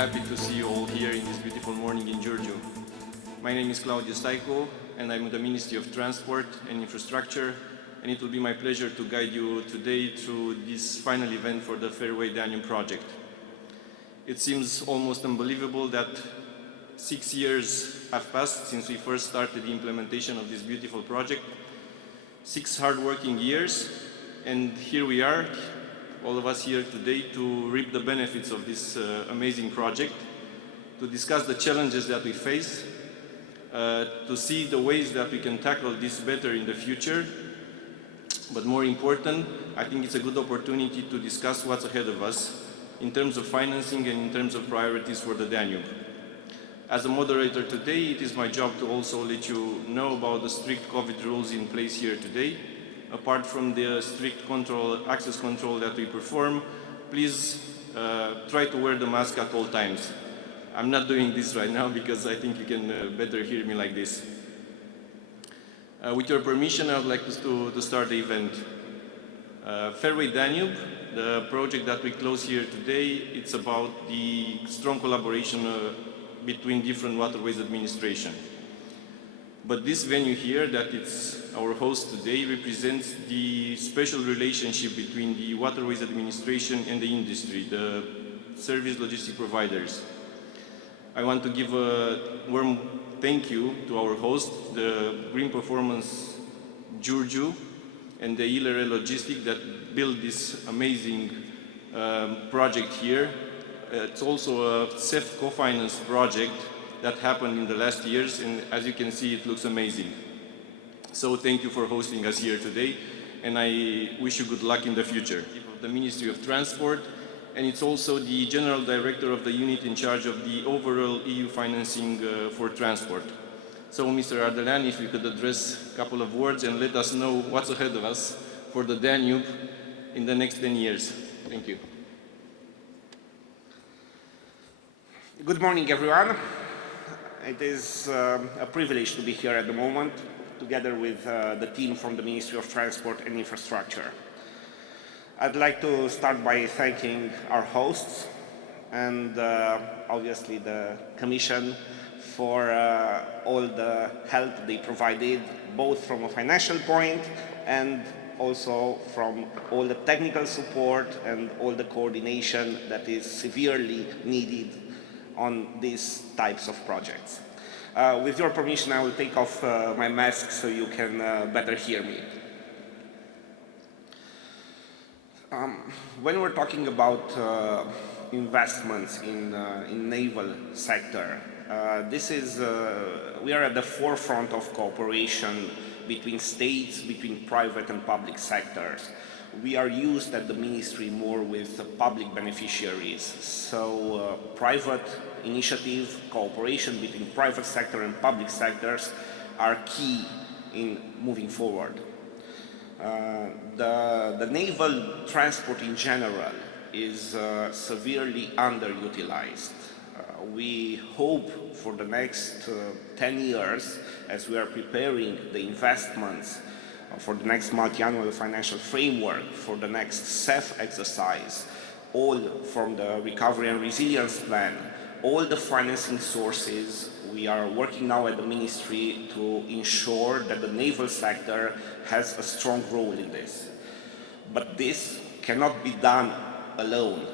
happy to see you all here in this beautiful morning in Giurgiu. My name is Claudiu Staico, and I'm with the Ministry of Transport and Infrastructure, and it will be my pleasure to guide you today through this final event for the Fairway Danube project. It seems almost unbelievable that 6 years have passed since we first started the implementation of this beautiful project. 6 hard-working years, and here we are, all of us here today, to reap the benefits of this amazing project, to discuss the challenges that we face, to see the ways that we can tackle this better in the future. But more important, I think it's a good opportunity to discuss what's ahead of us in terms of financing and in terms of priorities for the Danube. As a moderator today, it is my job to also let you know about the strict COVID rules in place here today. Apart from the strict access control that we perform, please try to wear the mask at all times. I'm not doing this right now because I think you can better hear me like this. With your permission, I would like to start the event. Fairway Danube, the project that we close here today, it's about the strong collaboration between different waterways administration. But this venue here, that it's our host today, represents the special relationship between the waterways administration and the industry, the service logistic providers. I want to give a warm thank you to our host, the Green Performance Giurgiu and the ILR Logistica that built this amazing project here. It's also a self-co-financed project that happened in the last years, and as you can see, it looks amazing. So thank you for hosting us here today, and I wish you good luck in the future. The Ministry of Transport, and it's also the General Director of the unit in charge of the overall EU financing for transport. So Mr. Ardelan, if you could address a couple of words and let us know what's ahead of us for the Danube in the next 10 years. Thank you. Good morning, everyone. It is a privilege to be here at the moment, together with the team from the Ministry of Transport and Infrastructure. I'd like to start by thanking our hosts and obviously the Commission for all the help they provided, both from a financial point and also from all the technical support and all the coordination that is severely needed on these types of projects. With your permission, I will take off my mask so you can better hear me. When we're talking about investments in naval sector, we are at the forefront of cooperation between states, between private and public sectors. We are used at the ministry more with public beneficiaries, so private initiative, cooperation between private sector and public sectors are key in moving forward. The naval transport in general is severely underutilized. We hope for the next 10 years, as we are preparing the investments for the next multi-annual financial framework, for the next CEF exercise, all from the Recovery and Resilience Plan, all the financing sources, we are working now at the Ministry to ensure that the naval sector has a strong role in this. But this cannot be done alone.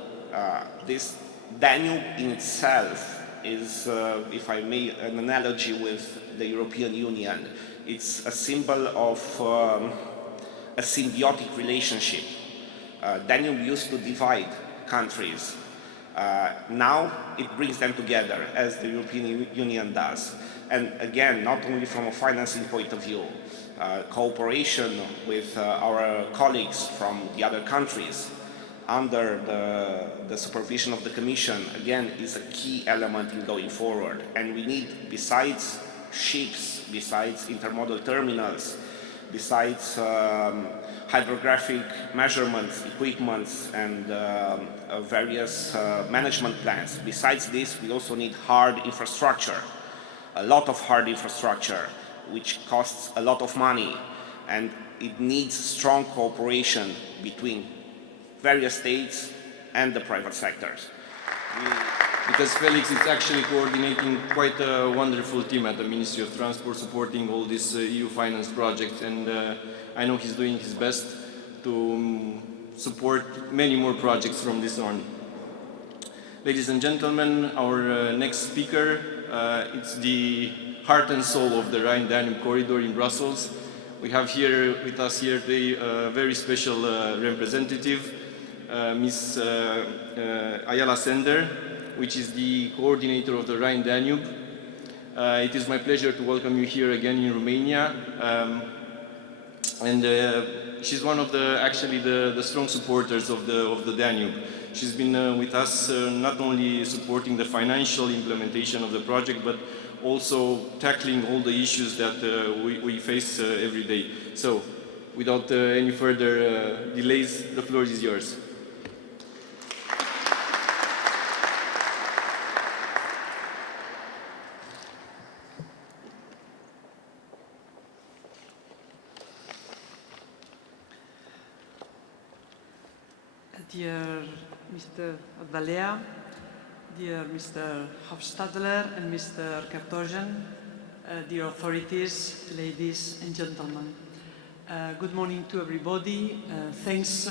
This Danube in itself is, if I may, an analogy with the European Union. It's a symbol of a symbiotic relationship. Danube used to divide countries. Now it brings them together, as the European Union does. And again, not only from a financing point of view, cooperation with our colleagues from the other countries under the supervision of the Commission, again, is a key element in going forward. And we need, besides ships, besides intermodal terminals, besides hydrographic measurements, equipments, and various management plans. Besides this, we also need hard infrastructure, a lot of hard infrastructure, which costs a lot of money, and it needs strong cooperation between various states and the private sectors. because Felix is actually coordinating quite a wonderful team at the Ministry of Transport, supporting all these EU finance projects, and I know he's doing his best to support many more projects from this on. Ladies and gentlemen, our next speaker, it's the heart and soul of the Rhine-Danube corridor in Brussels. We have here with us here today a very special representative, Ms. Ayala Sender, which is the coordinator of the Rhine-Danube. It is my pleasure to welcome you here again in Romania. She's one of the strong supporters of the Danube. She's been with us not only supporting the financial implementation of the project, but also tackling all the issues that we face every day. So, without any further delays, the floor is yours. Dear Mr. Valea, dear Mr. Hofstadler and Mr. Kartojan, dear authorities, ladies and gentlemen. Good morning to everybody. Thanks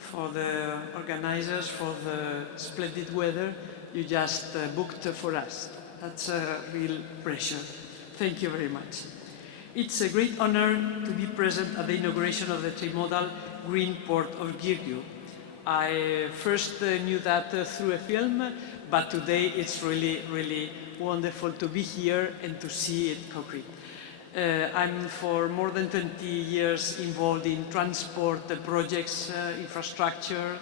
for the organizers for the splendid weather you just booked for us. That's a real pleasure. Thank you very much. It's a great honor to be present at the inauguration of the trimodal green port of Giurgiu. I first knew that through a film, but today it's really wonderful to be here and to see it concrete. I'm for more than 20 years involved in transport projects, infrastructure,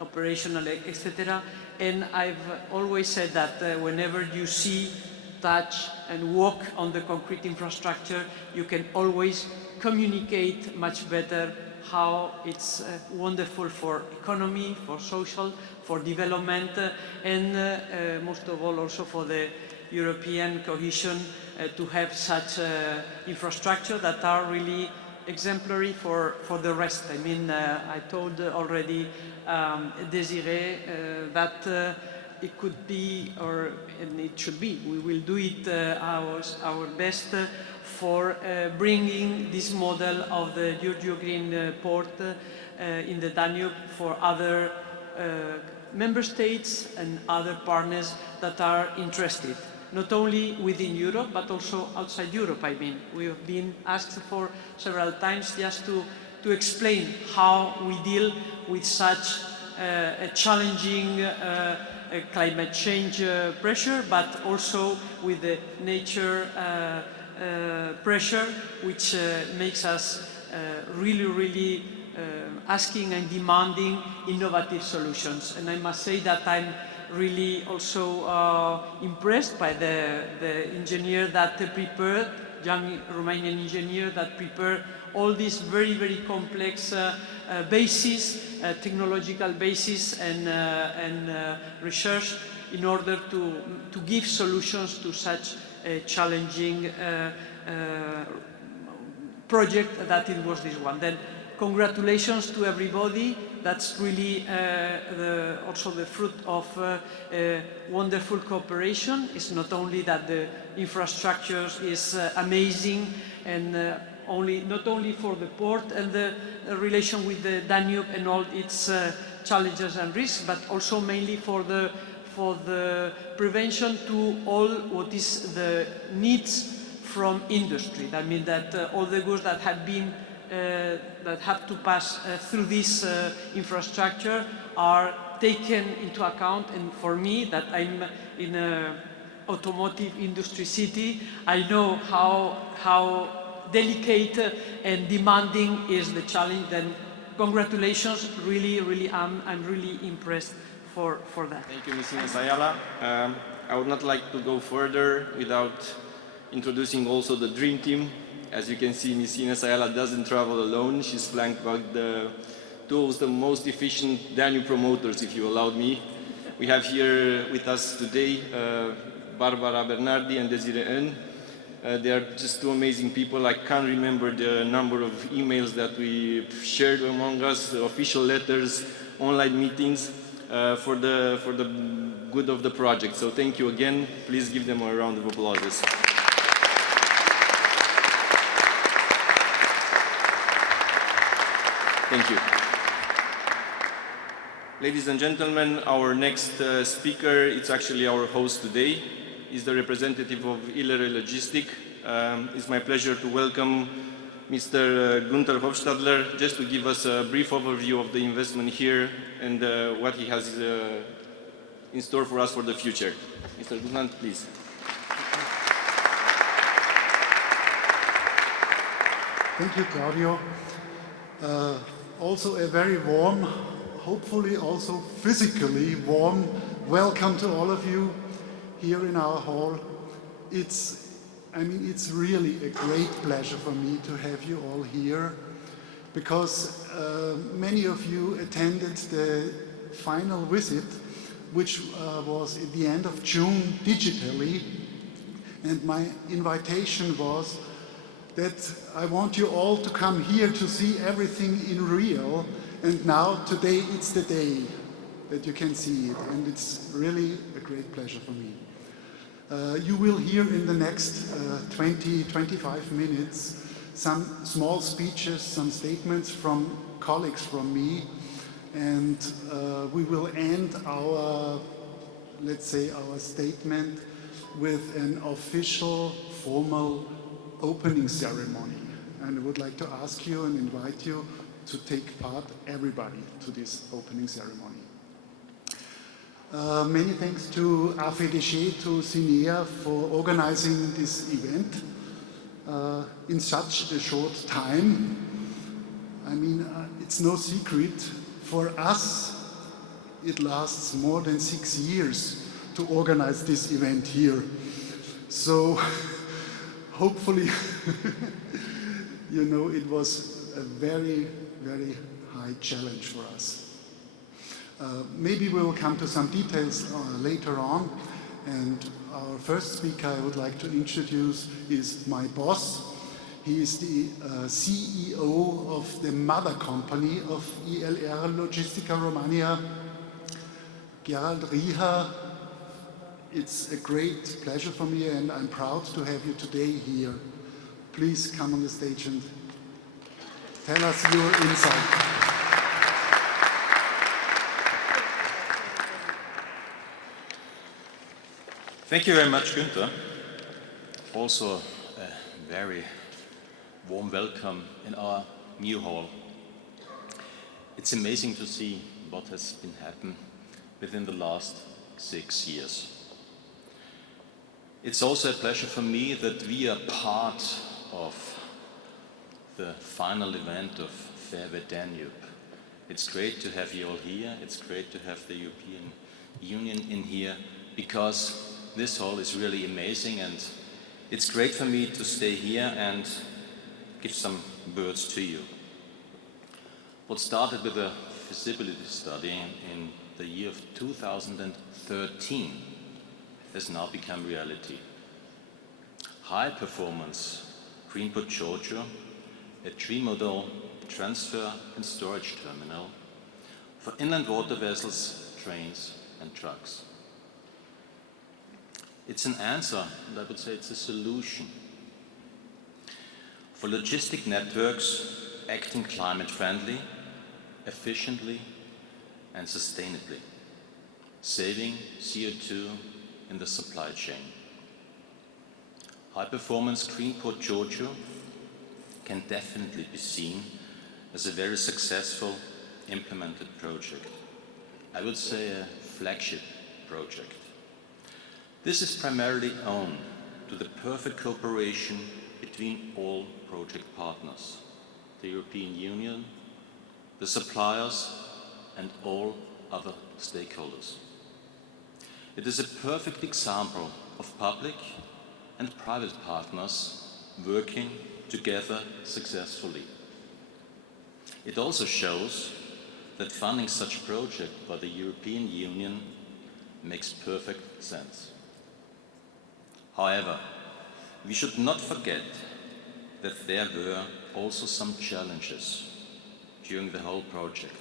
operational, etc. And I've always said that whenever you see, touch and walk on the concrete infrastructure, you can always communicate much better how it's wonderful for economy, for social, for development, and most of all also for the European cohesion to have such infrastructure that are really exemplary for the rest. I mean, I told already Desiree that it could be, and it should be, we will do it our best for bringing this model of the Giurgiu Green Port in the Danube for other member states and other partners that are interested, not only within Europe but also outside Europe. I mean, we have been asked for several times just to explain how we deal with such a challenging climate change pressure, but also with the nature pressure, which makes us really asking and demanding innovative solutions. And I must say that I'm really also impressed by the engineer that prepared, young Romanian engineer that prepared all these very complex bases, technological basis and research in order to give solutions to such a challenging project that it was this one. Then congratulations to everybody. That's really also the fruit of wonderful cooperation. It's not only that the infrastructure is amazing and not only for the port and the relation with the Danube and all its challenges and risks, but also mainly for the prevention to all what is the needs from industry. That means that all the goods that have been that have to pass through this infrastructure are taken into account. And for me, that I'm in an automotive industry city, I know how delicate and demanding is the challenge. Then congratulations, really I'm really impressed for that. Thank you, Ms. Ines Ayala. I would not like to go further without introducing also the dream team. As you can see, Ms. Ines Ayala doesn't travel alone. She's flanked by two of the most efficient Danube promoters, if you allowed me. We have here with us today Barbara Bernardi and Desiree N. They are just two amazing people. I can't remember the number of emails that we shared among us, official letters, online meetings, for the good of the project. So thank you again. Please give them a round of applause. Thank you. Ladies and gentlemen, our next speaker, it's actually our host today, is the representative of ILR Logistic. It's my pleasure to welcome Mr. Günther Hofstadler, just to give us a brief overview of the investment here and what he has in store for us for the future. Mr. Günther, please. Thank you, Claudio. Also a very warm, hopefully also physically warm welcome to all of you here in our hall. It's really a great pleasure for me to have you all here because many of you attended the final visit, which was at the end of June digitally, and my invitation was that I want you all to come here to see everything in real, and now today it's the day that you can see it, and it's really a great pleasure for me. You will hear in the next 20-25 minutes some small speeches, some statements from colleagues from me, and we will end our, let's say, our statement with an official, formal opening ceremony. And I would like to ask you and invite you to take part, everybody, to this opening ceremony. Many thanks to AFDJ, to Cinea for organizing this event in such a short time. I mean, it's no secret, for us it lasts more than 6 years to organize this event here. So hopefully, you know, it was a very, very high challenge for us. Maybe we will come to some details later on, and our first speaker I would like to introduce is my boss. He is the CEO of the mother company of ILR Logistica România, Gerald Rieher. It's a great pleasure for me, and I'm proud to have you today here. Please come on the stage and tell us your insight. Thank you very much, Günther. Also a very warm welcome in our new hall. It's amazing to see what has been happening within the last 6 years. It's also a pleasure for me that we are part of the final event of Fairway Danube. It's great to have you all here. It's great to have the European Union in here, because this hall is really amazing, and it's great for me to stay here and give some words to you. What started with a feasibility study in the year of 2013 has now become reality. High performance Greenport Giurgiu, a trimodal transfer and storage terminal for inland water vessels, trains and trucks. It's an answer, and I would say it's a solution for logistic networks acting climate friendly, efficiently and sustainably, saving CO2 in the supply chain. High-performance Greenport Giurgiu can definitely be seen as a very successful implemented project. I would say a flagship project. This is primarily owed to the perfect cooperation between all project partners, the European Union, the suppliers, and all other stakeholders. It is a perfect example of public and private partners working together successfully. It also shows that funding such project by the European Union makes perfect sense. However, we should not forget that there were also some challenges during the whole project,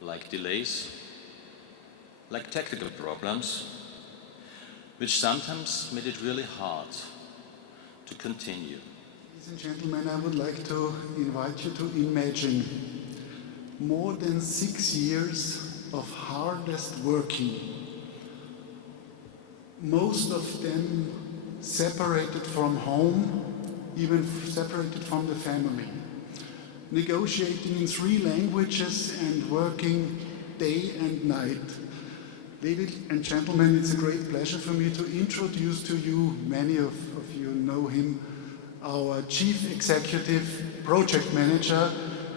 like delays, like technical problems, which sometimes made it really hard to continue. Ladies and gentlemen, I would like to invite you to imagine more than 6 years of hardest working, most of them separated from home, even separated from the family, negotiating in 3 languages and working day and night. Ladies and gentlemen, it's a great pleasure for me to introduce to you, many of you know him, our Chief Executive Project Manager,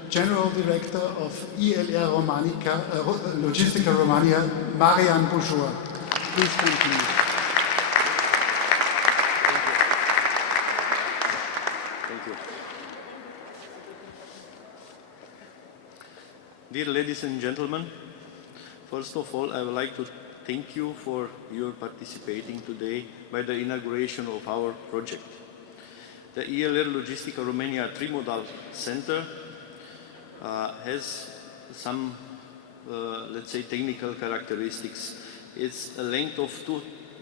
General Director of ILR Logistica Romania, Marian Bourgeois. Please continue. Thank you. Dear ladies and gentlemen, first of all, I would like to thank you for your participating today by the inauguration of our project. The ILR Logistica Romania Trimodal Center has some, let's say, technical characteristics. It's a length of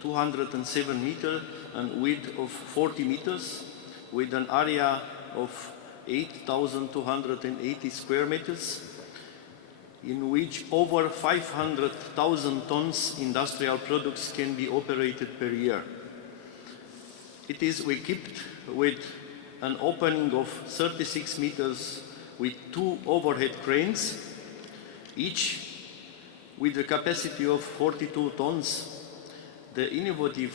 207 meters and width of 40 meters, with an area of 8,280 square meters, in which over 500,000 tons industrial products can be operated per year. It is equipped with an opening of 36 meters with 2 overhead cranes, each with a capacity of 42 tons. The innovative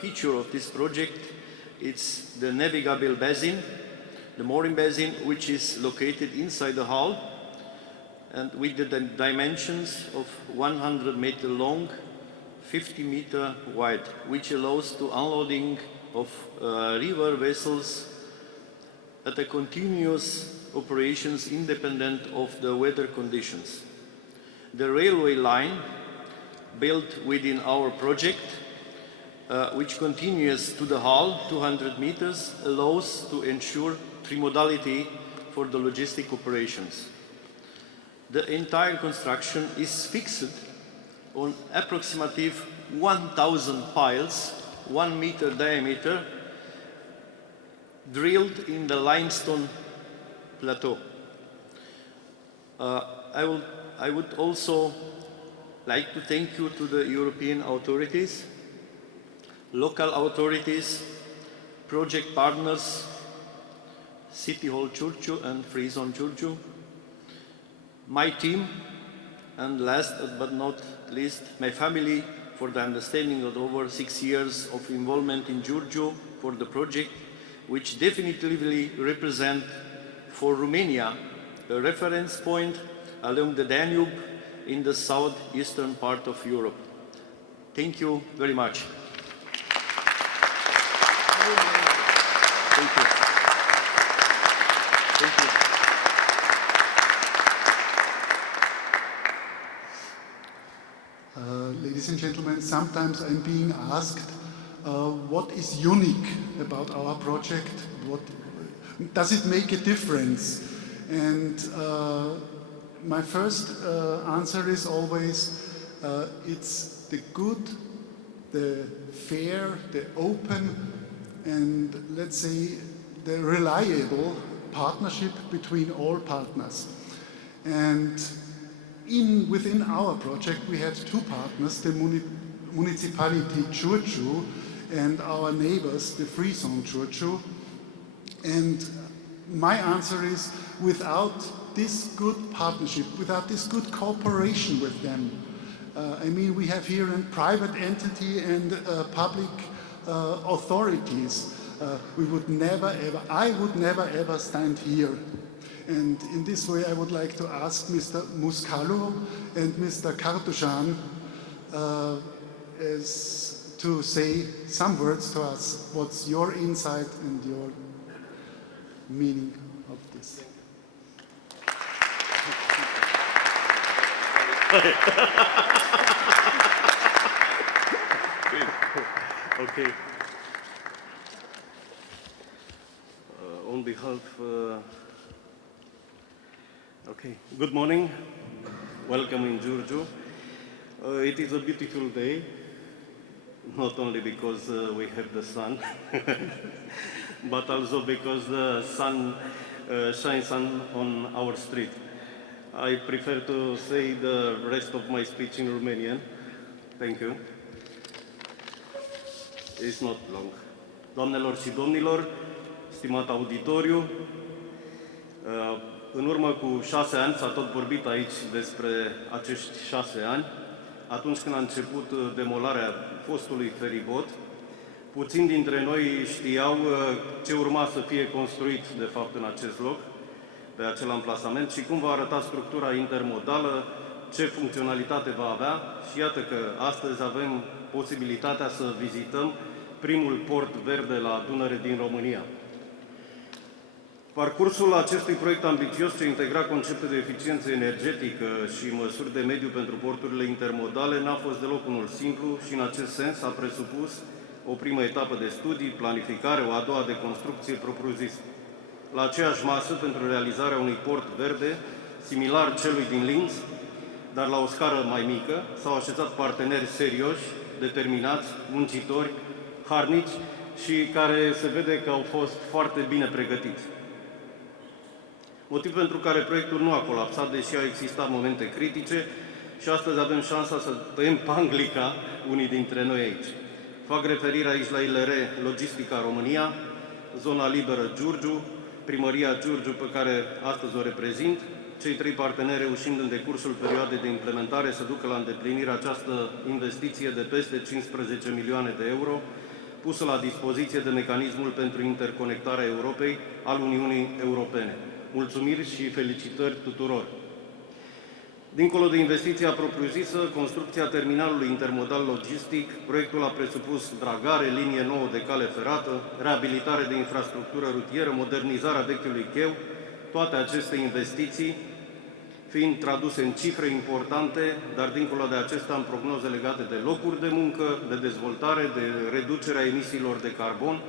feature of this project is the navigabilă basin, the mooring basin, which is located inside the hull and with the dimensions of 100 meter long, 50 meter wide, which allows to unloading of river vessels at a continuous operations independent of the weather conditions. The railway line built within our project, which continues to the hull 200 meters, allows to ensure trimodality for the logistic operations. The entire construction is fixed on approximately 1,000 piles, 1 meter diameter, drilled in the limestone plateau. I would also like to thank you to the European authorities, local authorities, project partners, City Hall Giurgiu and Free Zone Giurgiu, my team, and last but not least, my family, for the understanding of over 6 years of involvement in Giurgiu for the project, which definitively represent for Romania a reference point along the Danube in the southeastern part of Europe. Thank you very much. Thank you. Thank you. Ladies and gentlemen, sometimes I'm being asked what is unique about our project, what does it make a difference? And my first answer is always it's the good, the fair, the open, and let's say the reliable partnership between all partners. And within our project, we had 2 partners, the municipality Giurgiu and our neighbors, the Free Zone Giurgiu. And my answer is, without this good partnership, without this good cooperation with them, I mean, we have here a private entity and public authorities. I would never ever stand here. And in this way, I would like to ask Mr. Muscalu and Mr. Cartușan to say some words to us. What's your insight and your meaning of this? Okay. On behalf, okay, good morning. Welcome in Giurgiu. It is a beautiful day, not only because we have the sun, but also because the sun shines on our street. I prefer to say the rest of my speech in Romanian. Thank you. It's not long. Doamnelor și domnilor, stimat auditoriu, în urmă cu 6 ani, s-a tot vorbit aici despre acești 6 ani, atunci când a început demolarea fostului feribot, puțini dintre noi știau ce urma să fie construit, de fapt, în acest loc, pe acel amplasament și cum va arăta structura intermodală, ce funcționalitate va avea și iată că astăzi avem posibilitatea să vizităm primul port verde la Dunăre din România. Parcursul acestui proiect ambițios ce integra concepte de eficiență energetică și măsuri de mediu pentru porturile intermodale n-a fost deloc unul simplu și în acest sens a presupus o primă etapă de studii, planificare, o a doua de construcție propriu-zis. La aceeași masă, pentru realizarea unui port verde, similar celui din Linz, dar la o scară mai mică, s-au așezat parteneri serioși, determinați, muncitori, harnici și care se vede că au fost foarte bine pregătiți. Motiv pentru care proiectul nu a colapsat, deși au existat momente critice și astăzi avem șansa să tăiem panglica unii dintre noi aici. Fac referire aici la ILR Logistica România, zona liberă Giurgiu, primăria Giurgiu pe care astăzi o reprezint, cei 3 parteneri reușind în decursul perioadei de implementare să ducă la îndeplinire această investiție de peste 15 milioane de euro, pusă la dispoziție de mecanismul pentru interconectarea Europei al Uniunii Europene. Mulțumiri și felicitări tuturor! Dincolo de investiția propriu-zisă, construcția terminalului intermodal logistic, proiectul a presupus dragare, linie nouă de cale ferată, reabilitare de infrastructură rutieră, modernizarea vechiului cheu, toate aceste investiții fiind traduse în cifre importante, dar dincolo de acestea în prognoze legate de locuri de muncă, de dezvoltare, de reducerea emisiilor de carbon,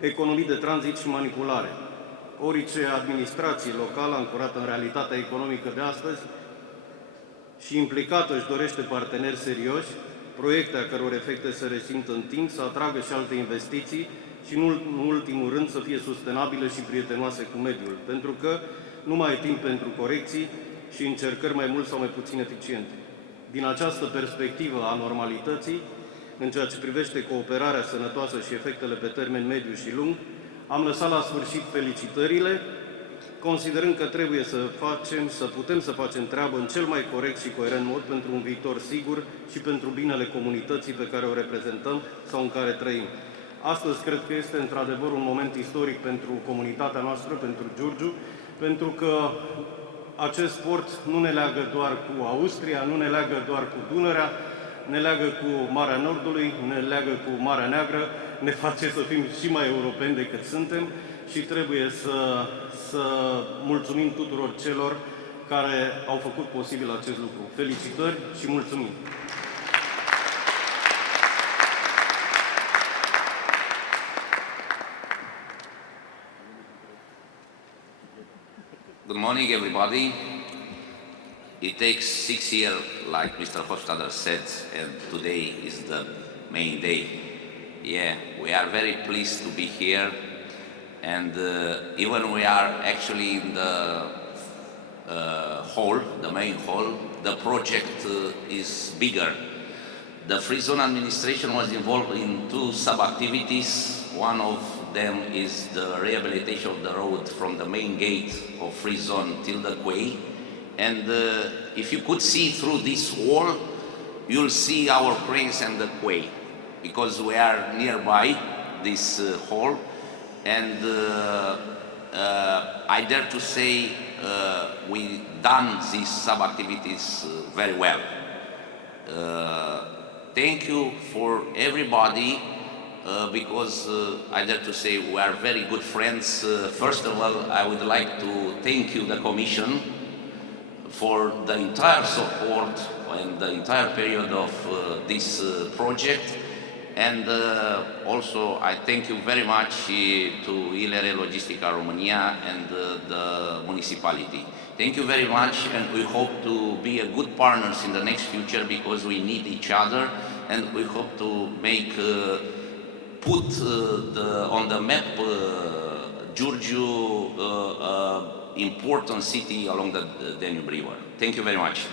economii de tranzit și manipulare. Orice administrație locală, ancorată în realitatea economică de astăzi și implicată, își dorește parteneri serioși, proiecte a căror efecte se resimt în timp, să atragă și alte investiții și, în ultimul rând, să fie sustenabile și prietenoase cu mediul, pentru că nu mai e timp pentru corecții și încercări mai mult sau mai puțin eficiente. Din această perspectivă a normalității, în ceea ce privește cooperarea sănătoasă și efectele pe termen mediu și lung, am lăsat la sfârșit felicitările, considerând că trebuie să putem să facem treabă în cel mai corect și coerent mod pentru un viitor sigur și pentru binele comunității pe care o reprezentăm sau în care trăim. Astăzi cred că este într-adevăr un moment istoric pentru comunitatea noastră, pentru Giurgiu, pentru că acest port nu ne leagă doar cu Austria, nu ne leagă doar cu Dunărea, ne leagă cu Marea Nordului, ne leagă cu Marea Neagră, ne face să fim și mai europeni decât suntem și trebuie să mulțumim tuturor celor care au făcut posibil acest lucru. Felicitări și mulțumim! Good morning, everybody. It takes 6 years, like Mr. Hofstadter said, and today is the main day. Yeah, we are very pleased to be here, and even we are actually in the hall, the main hall, the project is bigger. The Free Zone Administration was involved in 2 sub-activities. One of them is the rehabilitation of the road from the main gate of Free Zone till the quay. And if you could see through this wall, you'll see our cranes and the quay, because we are nearby this hall. And I dare to say we done these sub-activities very well. Thank you for everybody, because I dare to say we are very good friends. First of all, I would like to thank you, the Commission, for the entire support and the entire period of this project. And also I thank you very much to ILR Logistica România and the municipality. Thank you very much, and we hope to be a good partners in the next future because we need each other, and we hope to make put on the map Giurgiu, important city along the Danube River. Thank you very much.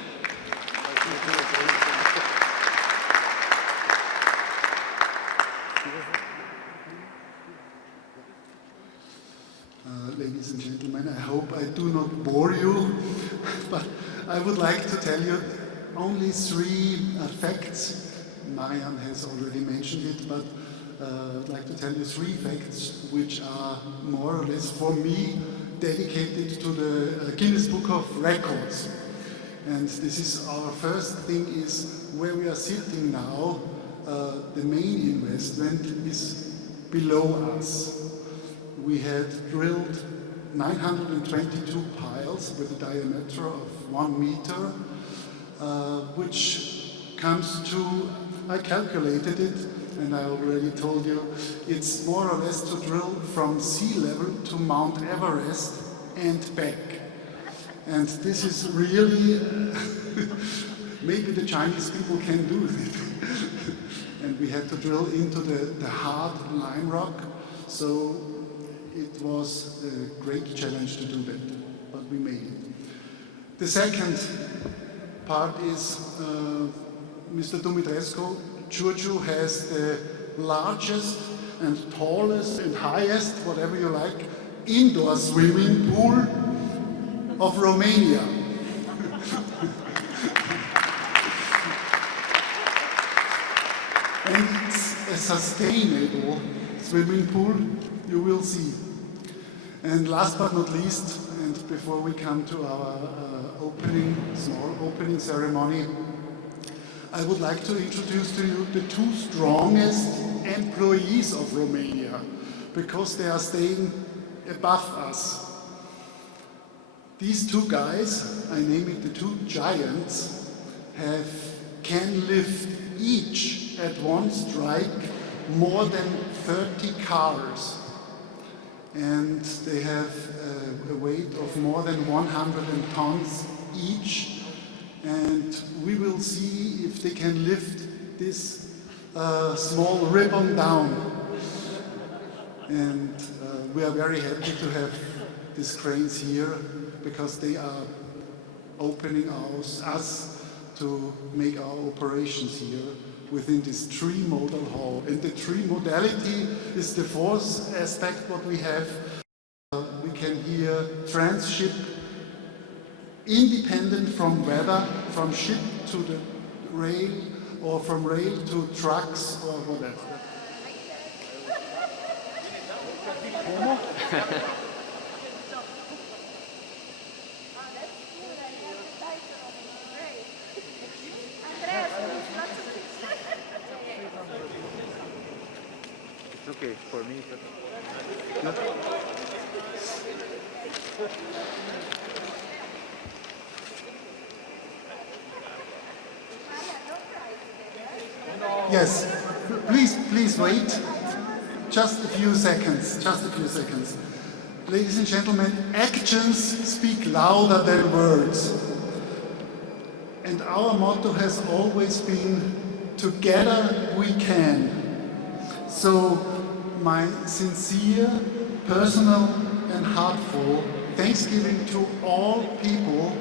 Ladies and gentlemen, I hope I do not bore you, but I would like to tell you only three facts. Marian has already mentioned it, but I'd like to tell you three facts which are more or less for me dedicated to the Guinness Book of Records. And this is our first thing is where we are sitting now, the main investment is below us. We had drilled 922 piles with a diameter of 1 meter, which comes to, I calculated it, and I already told you, it's more or less to drill from sea level to Mount Everest and back. And this is really, maybe the Chinese people can do it. And we had to drill into the hard lime rock, so it was a great challenge to do that, but we made it. The second part is Mr. Dumitrescu. Giurgiu has the largest and tallest and highest, whatever you like, indoor swimming pool of Romania. And it's a sustainable swimming pool, you will see. And last but not least, and before we come to our small opening ceremony, I would like to introduce to you the two strongest employees of Romania, because they are staying above us. These two guys, I name it the two giants, can lift each at one strike more than 30 cars. And they have a weight of more than 100 tons each. And we will see if they can lift this small ribbon down. And we are very happy to have these cranes here because they are opening us to make our operations here within this trimodal hall. And the trimodality is the fourth aspect what we have. We can here transship independent from weather, from ship to the rail, or from rail to trucks, or whatever. It's okay for me. Yes, please wait. Just a few seconds, Ladies and gentlemen, actions speak louder than words. And our motto has always been, together we can. So my sincere, personal and heartfelt thanksgiving to all people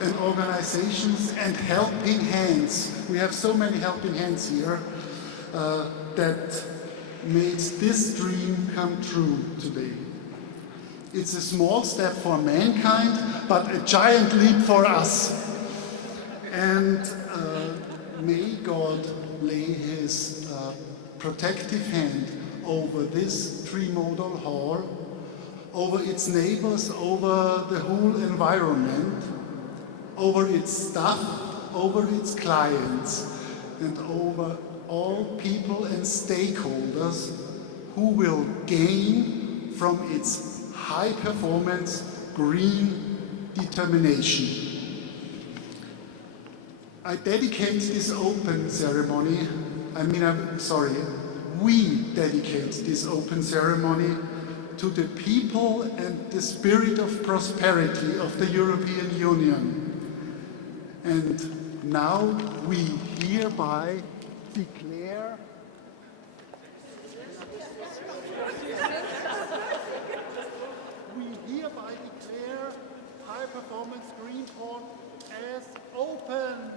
and organizations and helping hands. We have so many helping hands here that made this dream come true today. It's a small step for mankind, but a giant leap for us. And may God lay his protective hand over this trimodal hall, over its neighbors, over the whole environment, over its staff, over its clients, and over all people and stakeholders who will gain from its high performance green determination. I dedicate this open ceremony, we dedicate this open ceremony to the people and the spirit of prosperity of the European Union. And now we hereby declare High Performance Green Port as open.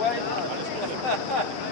Well,